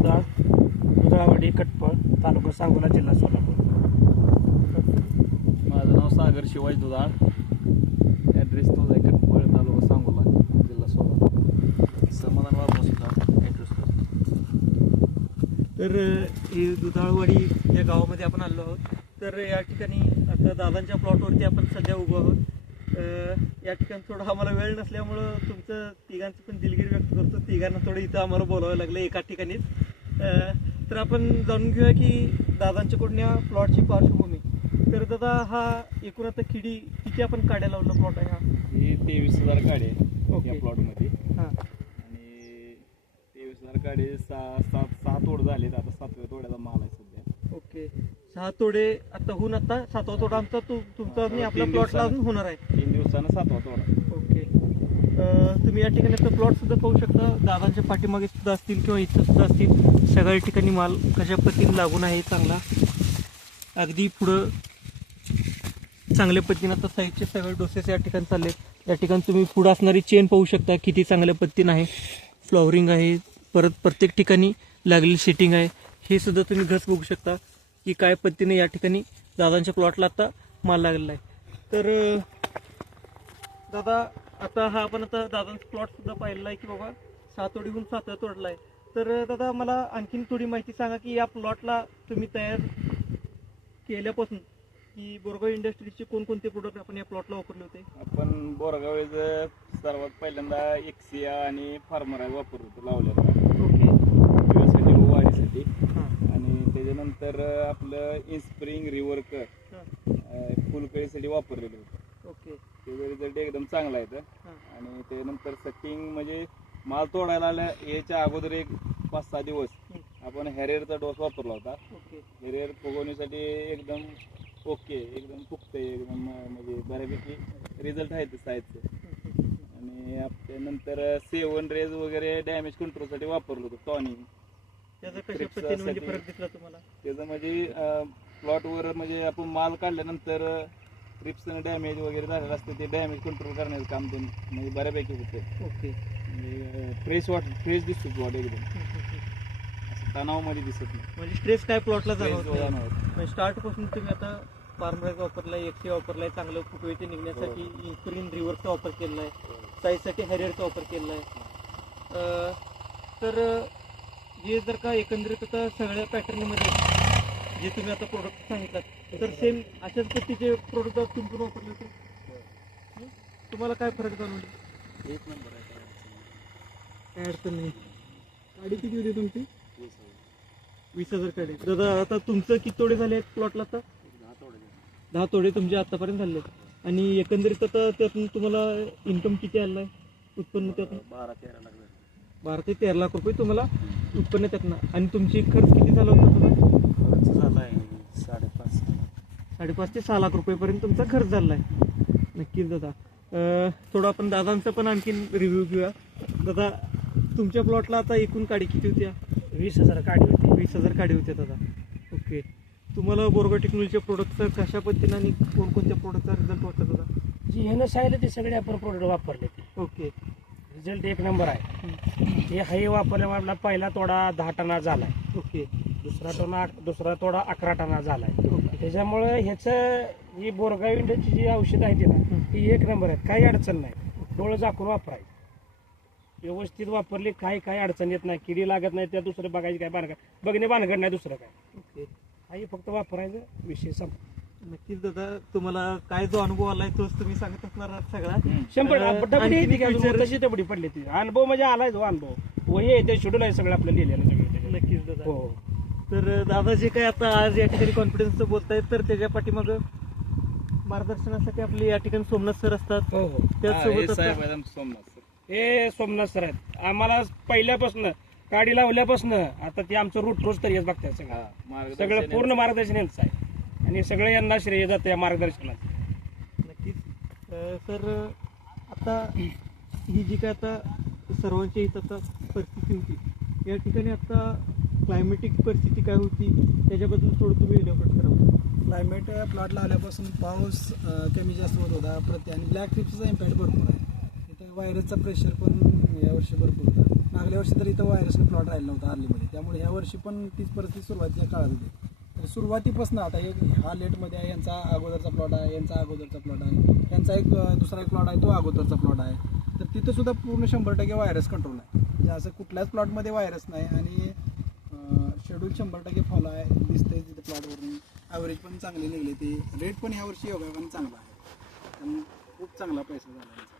उदाळ दुधाळवाडी कटपळ तालुका सांगोला जिल्हा सोलापूर. माझं नाव सागर शिवाजी दुधाळ. ॲड्रेस तोच आहे कटपळ तालुका सांगोला जिल्हा सोलापूर. समाधान बाबा सुद्धा ॲड्रेस तर हे दुधाळवाडी या गावामध्ये आपण आलो आहोत. तर या ठिकाणी आता दादांच्या प्लॉटवरती आपण सध्या उभो आहोत. या ठिकाणी थोडा आम्हाला वेळ नसल्यामुळं तुमचं तिघांची पण दिलगिरी व्यक्त करतो. तिघांना थोडं इथं आम्हाला बोलावं लागलं एका ठिकाणीच. तर आपण जाणून घेऊया की दादांच्याकडून या प्लॉटची पार्श्वभूमी. तर दादा हा एकूण आता किडी किती आपण काड्या लावला प्लॉट आहे हा? ही तेवीस हजार ओके. या प्लॉटमध्ये हां. आणि तेवीस हजार गाडी सहा सात सहा तोड झालेत. आता सातव्या तोड्याचा माल आहे सध्या. ओके. सहा तोडे आता होऊन आता सातवा तोडा आमचा तु- तुमचा आणि आपल्या तीन प्लॉटला दिवसानं. अजून होणार आहे. तीन दिवसानं सातवा तोडा. तुम्ही या ठिकाणी आता प्लॉट सुद्धा पाहू शकता. दादांच्या पाठीमागे सुद्धा असतील किंवा इथं सुद्धा असतील. सगळ्या ठिकाणी माल कशा पद्धतीने लागून आहे चांगला. अगदी पुढं चांगल्या पद्धतीने आता साईडचे सगळे डोसेस या ठिकाणी चालले या ठिकाणी तुम्ही पुढं असणारी चेन पाहू शकता किती चांगल्या पद्धतीनं आहे. फ्लॉवरिंग आहे. परत प्रत्येक ठिकाणी लागलेली सेटिंग आहे. हे सुद्धा तुम्ही घस बघू शकता की काय पद्धतीने या ठिकाणी दादांच्या प्लॉटला आता माल लागलेला आहे. तर दादा आता हा आपण आता दादांचा प्लॉट सुद्धा पाहिलेला आहे की बाबा सातोडीहून सातव्या तोडला आहे तर दादा मला आणखीन थोडी माहिती सांगा की या प्लॉटला तुम्ही तयार केल्यापासून की बोरगाव इंडस्ट्रीजचे कोणकोणते प्रोडक्ट आपण या प्लॉटला वापरले होते? आपण बोरगावेचं सर्वात पहिल्यांदा एक्सिया आणि फार्मर वापर होता ओके. त्यासाठी वाढीसाठी. आणि त्याच्यानंतर आपलं इन्स्प्रिंग रिवर्क हां. फुलकळीसाठी वापरलेलं होतं. ओके. ते रिझल्ट एकदम चांगला आहे. हां. आणि त्यानंतर सटिंग म्हणजे माल तोडायला आल्या याच्या अगोदर एक पाच सहा दिवस. आपण हॅरियरचा डोस वापरला होता. हॅरियर फुगवण्यासाठी एकदम ओके एकदम फुगते एकदम म्हणजे बऱ्यापैकी रिझल्ट आहे साईजचे आणि त्यानंतर सेवन रेज वगैरे डॅमेज कंट्रोलसाठी वापरलं होतं टॉनिंग त्याचा म्हणजे त्याचं म्हणजे प्लॉटवर म्हणजे आपण माल काढल्यानंतर ट्रिप्स डॅमेज वगैरे झालेलं असतं ते डॅमेज कंट्रोल करण्याचं काम ते म्हणजे बऱ्यापैकी होतं. ओके. म्हणजे फ्रेश वाट फ्रेश दिसतो प्लॉट एकदम. असं तणावामध्ये दिसत नाही. म्हणजे स्ट्रेस काय प्लॉटला जाणवत नाही. जाणवत. म्हणजे स्टार्टपासून तुम्ही आता फार्मराईज वापरलाय एक्सी वापरलाय चांगलं फुटवेचे निघण्यासाठी हो. इन्सुलिन रिव्हर्सचा वापर केलेला आहे साईजसाठी हॅरियरचा वापर केलेला आहे तर हे जर का एकंदरीत आता सगळ्या पॅटर्नमध्ये जे तुम्ही आता प्रोडक्ट सांगितलात तर सेम अशाच पद्धतीचे प्रोडक्ट तुम्ही पण वापरले होते? तुम्हाला काय फरक जाणवले? एक नंबर आहे काय अडचण नाही. गाडी किती होती तुमची? वीस हजार. काढे दादा आता तुमचं किती तोडे झाले आहेत प्लॉटला आता? दहा तोडे तुमचे आतापर्यंत झाले आहेत. आणि एकंदरीत आता त्यातून तुम्हाला इन्कम किती आलं आहे? उत्पन्न त्यातून? बारा तेरा लागलं बारा ते तेरा लाख रुपये तुम्हाला उत्पन्न त्यातनं. आणि तुमची खर्च किती झाला होता? तुला खर्च झाला आहे. साडेपाच ते सहा लाख रुपयेपर्यंत तुमचा खर्च झाला आहे नक्कीच दादा. थोडं आपण दादांचा पण आणखीन रिव्ह्यू घेऊया. दादा तुमच्या प्लॉटला आता एकूण काडी किती होत्या वीस हजार काढली होती. वीस हजार काढी होत्या दादा. ओके. तुम्हाला बोरगा टेक्नॉलॉजीच्या प्रोडक्टचा कशा पद्धतीने आणि कोणकोणत्या प्रोडक्टचा रिझल्ट वाटला दादा? जी ह्यानं सांगितलं ते सगळे आपण प्रोडक्ट वापरले ते. ओके. रिझल्ट एक नंबर आहे. हे हे वापरल्यामुळे आपला पहिला तोडा दहा टना झालाय. ओके. दुसरा टोना दुसरा तोडा अकरा टना झालाय. ओके. त्याच्यामुळे ह्याचं ही बोरगाव इंडस्ट्रीची जी औषधं आहेत ना हं. ती एक नंबर आहेत. काही अडचण नाही. डोळं झाकून वापरायचं व्यवस्थित वापरली काही काही अडचण येत नाही. किडी लागत नाही त्या दुसरं बघायची काय बांधगड बघणे बांधगड नाही दुसरं काय. ओके. काही फक्त वापरायचं विषय संप नक्कीच दादा तुम्हाला काय जो अनुभव आलाय तोच तुम्ही सांगत असणार आहात सगळा. शंभर अं, डबडी आणखीन येते एक की अजून? विचार- तशी डबडी पडली ती. अनुभव म्हणजे आलाय तो अनुभव. वही आहे ते शेड्यूल आहे सगळं आपलं लिहिलेलं सगळं. त्याच्यात. नक्कीच दादा. हो. तर दादा जे काय आता आज या ठिकाणी कॉन्फिडन्सचं बोलतायत तर त्याच्या पाठीमागं मार्गदर्शनासाठी आपले या ठिकाणी सोमनाथ सर असतात. हो हो. त्याचसोबत आता- सोमनाथ सर. हे सोमनाथ सर आहेत. आम्हाला पहिल्यापासून गाडी लावल्यापासून आता ते आमचं रूट रोज तरी बघताय सगळं. हा, मार्गदर्शन सगळं पूर्ण मार्गदर्शन यांचं आहे आणि सगळं यांना श्रेय जातं या मार्गदर्शनात. नक्कीच. अं, तर आता ही जी काय आता सर्वांच्या इथं आता परिस्थिती होती या ठिकाणी आता क्लायमेटिक परिस्थिती काय होती? त्याच्याबद्दल थोडं तुम्ही इलॅबोरेट करावं क्लायमेट प्लॉटला आल्यापासून पाऊस कमी जास्त होत होता. प्रति आणि ब्लॅक ट्रिप्सचा इम्पॅक्ट भरपूर आहे. व्हायरसचा प्रेशर पण यावर्षी भरपूर होता. मागल्या वर्षी तर इथं व्हायरसनं प्लॉट राहिला नव्हता आर्लीमध्ये त्यामुळे ह्या वर्षी पण तीच परिस्थिती सुरुवातीच्या काळात होती. तर सुरुवातीपासून आता एक हा लेटमध्ये आहे यांचा अगोदरचा प्लॉट आहे यांचा अगोदरचा प्लॉट आहे. यांचा एक दुसरा एक प्लॉट आहे तो अगोदरचा प्लॉट आहे. तर तिथं सुद्धा पूर्ण शंभर टक्के व्हायरस कंट्रोल आहे. म्हणजे असं कुठल्याच प्लॉटमध्ये व्हायरस नाही आणि शेड्यूल शंभर टक्के फॉलो आहे. दिसतंय तिथे प्लॉटवरून ॲव्हरेज पण चांगली निघली ती. रेट पण यावर्षी योगायोगाने चांगला आहे. त्यामुळे खूप चांगला पैसा झाला यांचा.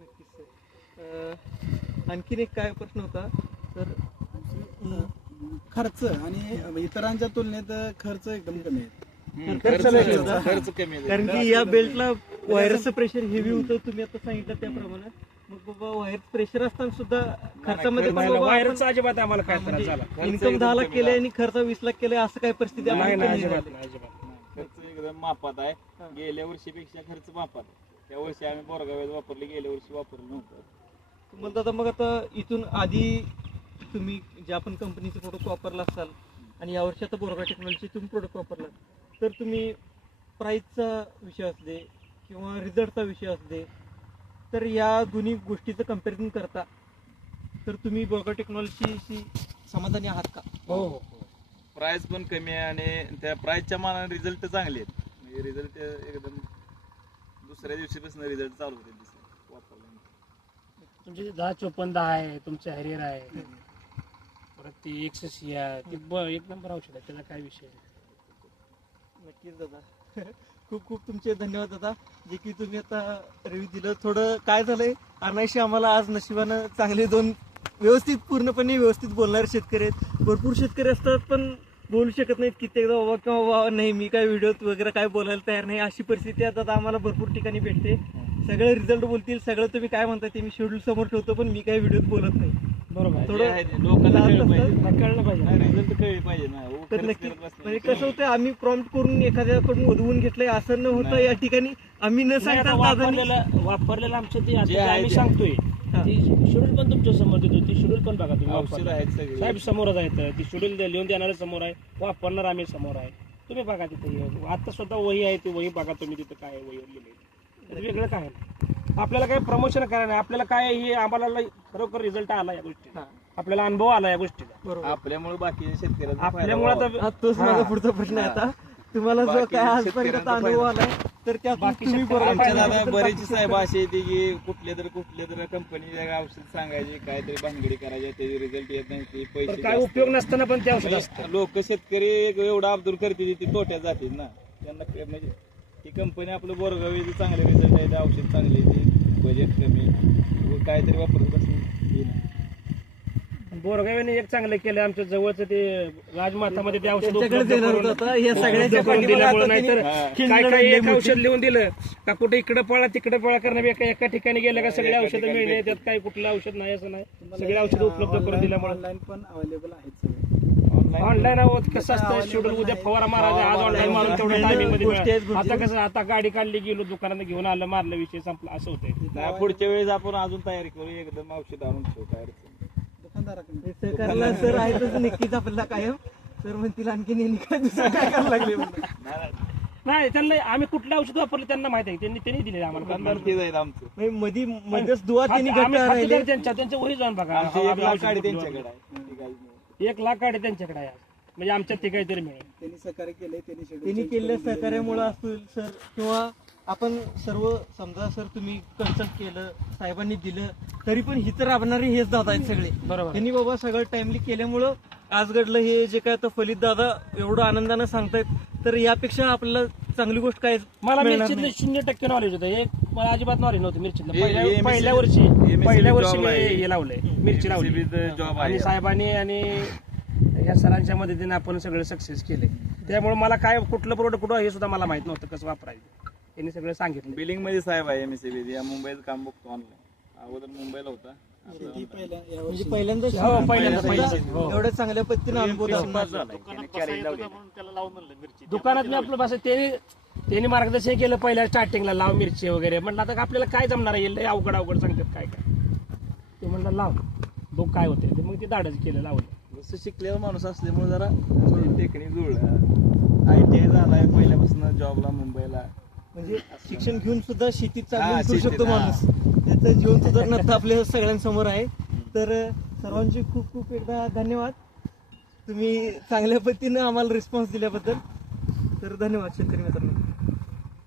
नक्कीच आणखीन एक काय प्रश्न होता? तर खर्च आणि इतरांच्या तुलनेत खर्च एकदम कमी आहे. खर्च कमी. कारण की या बेल्टला व्हायरसचं प्रेशर हेवी होतं तुम्ही आता सांगितलं त्याप्रमाणे. मग बाबा व्हायरस प्रेशर असताना सुद्धा खर्चामध्ये पण व्हायरचा अजिबात आम्हाला काय त्रास झाला इन्कम दहा लाख केले. आणि खर्च वीस लाख केले असं काही परिस्थिती नाही आम्हाला नाही कमी अजिबात झाली. नाही अजिबात नाही. खर्च एकदम मापात आहे गेल्या वर्षीपेक्षा खर्च मापात आहे त्या वर्षी आम्ही बोरगाव्यात वापरले गेल्या वर्षी वापरलं नव्हतं तुम्हाला आता मग आता इथून आधी तुम्ही ज्या पण कंपनीचे प्रोडक्ट वापरला असाल आणि यावर्षी आता बोरगा टेक्नॉलॉजी तुम्ही प्रोडक्ट वापरला तर तुम्ही प्राईसचा विषय असू दे किंवा रिझल्टचा विषय असू दे तर या दोन्ही गोष्टीचं कंपॅरिझन करता तर तुम्ही बोरगा टेक्नॉलॉजीशी समाधानी आहात का? हो हो प्राइस पण कमी आहे आणि त्या प्राइसच्या मानाने रिझल्ट चांगले आहेत. म्हणजे रिझल्ट एकदम दुसऱ्या दिवशीपासून रिझल्ट चालू होते दिसले वापरल्यानंतर तुमचे दहा चोपन्न दहा आहे तुमचे हरियर आहे. परत ती एक्ससी आहे. ती ब एक नंबर औषध आहे त्याला काय विषय नाही. नक्कीच दादा. खूप खूप तुमचे धन्यवाद दादा जे की तुम्ही आता रिव्ह्यू दिलं. थोडं काय झालंय अनायशी आम्हाला आज नशिबानं चांगले दोन व्यवस्थित पूर्णपणे व्यवस्थित बोलणारे शेतकरी आहेत. भरपूर शेतकरी असतात पण बोलू शकत नाहीत कित्येकदा बाबा किंवा बाबा नाही मी काय व्हिडिओत वगैरे काय बोलायला तयार नाही. अशी परिस्थिती आता आम्हाला भरपूर ठिकाणी भेटते. सगळे रिझल्ट बोलतील सगळं तुम्ही काय म्हणता ते मी शेड्यूल समोर ठेवतो पण मी काही व्हिडिओत बोलत नाही. बरोबर. आहे. थोडं आहे लोकांना कळलं पाहिजे. नाही, कळलं पाहिजे. रिझल्ट कळले पाहिजे ना. हो, तर खर्च नक्की. करत बसण्यापेक्षा म्हणजे कसं होतं आम्ही प्रॉम्प्ट करून एखाद्याकडून वधवून घेतलंय असं न होतं नाही. या ठिकाणी आम्ही न नाही, आता सांगता दादांनी वापरलेलं वापरलेलं आमचं ते आता जे जे आहे आम्ही ते. सांगतोय हा. ती शेड्यूल पण तुमच्यासमोर देतो ती शेड्यूल पण बघा तुम्ही औषध. आहेत सगळे. साहेब समोरच आहेत. ती शेड्यूल लिहून देणारे समोर आहे. वापरणार आम्ही समोर आहे. तुम्ही बघा तिथे. आता स्वतः वही आहे ती वही बघा तुम्ही तिथं काय आहे वहीवर लिहिलंय. वेगळं काय नाही आपल्याला काय प्रमोशन करायला नाही. आपल्याला काय हे आम्हाला लय खरोखर रिझल्ट आला या गोष्टीचा हा, आपल्याला अनुभव आला या गोष्टीचा बरोबर. आपल्यामुळे बाकी आपल्यामुळे आता हा, तोच माझा पुढचा प्रश्न आहे आता. तुम्हाला जो बाकी काय आजपर्यंत शेतकऱ्यांचा अनुभव आलाय तर त्यातून बाकी तुम्ही शेतकऱ्यांचा आमच्या दादा बरेच साहेब असे येते की कुठल्या तर कुठल्या तर कंपनी औषध सांगायचे काहीतरी भानगडी करायचे त्याचे रिझल्ट येत नाही ते तर काय उपयोग नसताना पण ते औषध असतं. लोक शेतकरी एवढा अब्दुल करते ती तोट्यात जातील ना. त्यांना म्हणजे ती कंपनी आपलं बोरगावी चांगले रिझल्ट आहे ते औषध चांगले ते बजेट कमी व काहीतरी वापरत बोरगावीने एक चांगलं केलं आमच्या जवळचं ते राजमातामध्ये ते औषध त्यांच्याकडे उपलब्ध देणार करून- होतं आता या सगळ्याच्या उपलब्ध करून पाठीमागे दिल्यामुळे आता नाहीतर. त्यांनी काय काय खिंड एक औषध लिहून दिलं का कुठे इकडे पळा तिकडे पळा करण्यापेक्षा एका ठिकाणी गेलं का सगळे औषधं मिळणे. त्यात काही कुठलं औषध नाही असं नाही सगळे औषधं उपलब्ध करून दिल्यामुळे ऑनलाईन पण अवेलेबल आहेत सगळे ऑनलाईन कसं असतं शेड्यूल उद्या फवारा मारायचा आज ऑनलाईन मारून तेवढ्या टायमिंगमध्ये आहेत, मिळालं. आता कसं आता गाडी काढली गेलो दुकानात घेऊन आलं मारलं विषय संपला असं होतंय. नाही, पुढच्या वेळेस आपण अजून तयारी करू एकदम औषध आणून ठेवू काय अडचण नाही. सर आहेतच नक्कीच आपल्याला कायम. सर म्हणतील आणखीन यांनी काय दुसरं काय करायला लागले? म्हणून. नाही, त्यांना आम्ही कुठलं औषध वापरलं त्यांना माहिती आहे. त्यांनी त्यांनी दिले आम्हाला आहेत आमचं. म्हणजे मधी मध्येच दुवा त्यांनी आम्ही राहिले त्यांच्या त्यांच्या वही जाऊन बघा. आमची हा, एक आम्ही लाख औषध गाडी कुठलं त्यांच्याकडे वापरलं. आहे. एक लाख गाडी त्यांच्याकडे आहे म्हणजे आमच्या ते काहीतरी मिळेल. त्यांनी सहकार्य केले त्यांनी schedule त्यांनी change केलेल्या करून दिले. सहकार्यामुळे असतील सर किंवा आपण सर्व समजा सर तुम्ही कन्सल्ट केलं साहेबांनी दिलं तरी पण हिथं राबणारे हेच दादा आहेत सगळे. बरोबर. त्यांनी बाबा सगळं टाइमली केल्यामुळं आज घडलं हे जे काय आता फलित दादा एवढं आनंदानं सांगतायत तर यापेक्षा आपल्याला चांगली गोष्ट काय मला मिळणार मिरचीतलं नाही. शून्य टक्के नॉलेज होतं. हे मला अजिबात नॉलेज नव्हतं मिरचीतलं. हे- पहिल्या हे वर्षी MSC पहिल्या वर्षी job मी आहे. हे लावलंय. मिरची लावली. आहे. आणि साहेबांनी आणि या सरांच्या मदतीने आपण सगळं सक्सेस केले त्यामुळे मला काय कुठलं प्रोडक्ट कुठं हे सुद्धा मला माहीत नव्हतं कसं वापरायचं. त्यांनी सगळं सांगितलं बिलिंगमध्ये साहेब आहे एमएससीबी या मुंबईत काम बघतो ऑनलाईन अगोदर मुंबईला होता. म्हणजे हो, पहिल्यांदा, पहिल्यांदा. हो. एवढ्या चांगल्या पद्धतीने अनुभव दाखवला. दुकानात मी आपलं बस ते त्यांनी मार्गदर्शन केलं पहिल्या स्टार्टिंगला लाव मिरची वगैरे. म्हटलं आता आपल्याला काय जमणार आहे? लय अवघड अवघड सांगतात काय काय. ते म्हणलं लाव. बघ काय होते ते मग ते धाडच केलं लावलं. जसं शिकलेला माणूस असल्यामुळे जरा टेक्निक जुळलं आय टी आय झालाय पहिल्यापासून जॉबला मुंबईला. म्हणजे शिक्षण घेऊन सुद्धा शेतीत हा, चालू करू शेतीत, शकतो हा. माणूस. त्याचं जीवन सुधारणा आपल्या सगळ्यांसमोर आहे तर सर्वांचे खूप खूप एकदा धन्यवाद. तुम्ही चांगल्या पद्धतीनं आम्हाला रिस्पॉन्स दिल्याबद्दल. तर धन्यवाद शेतकरी मित्रांनो.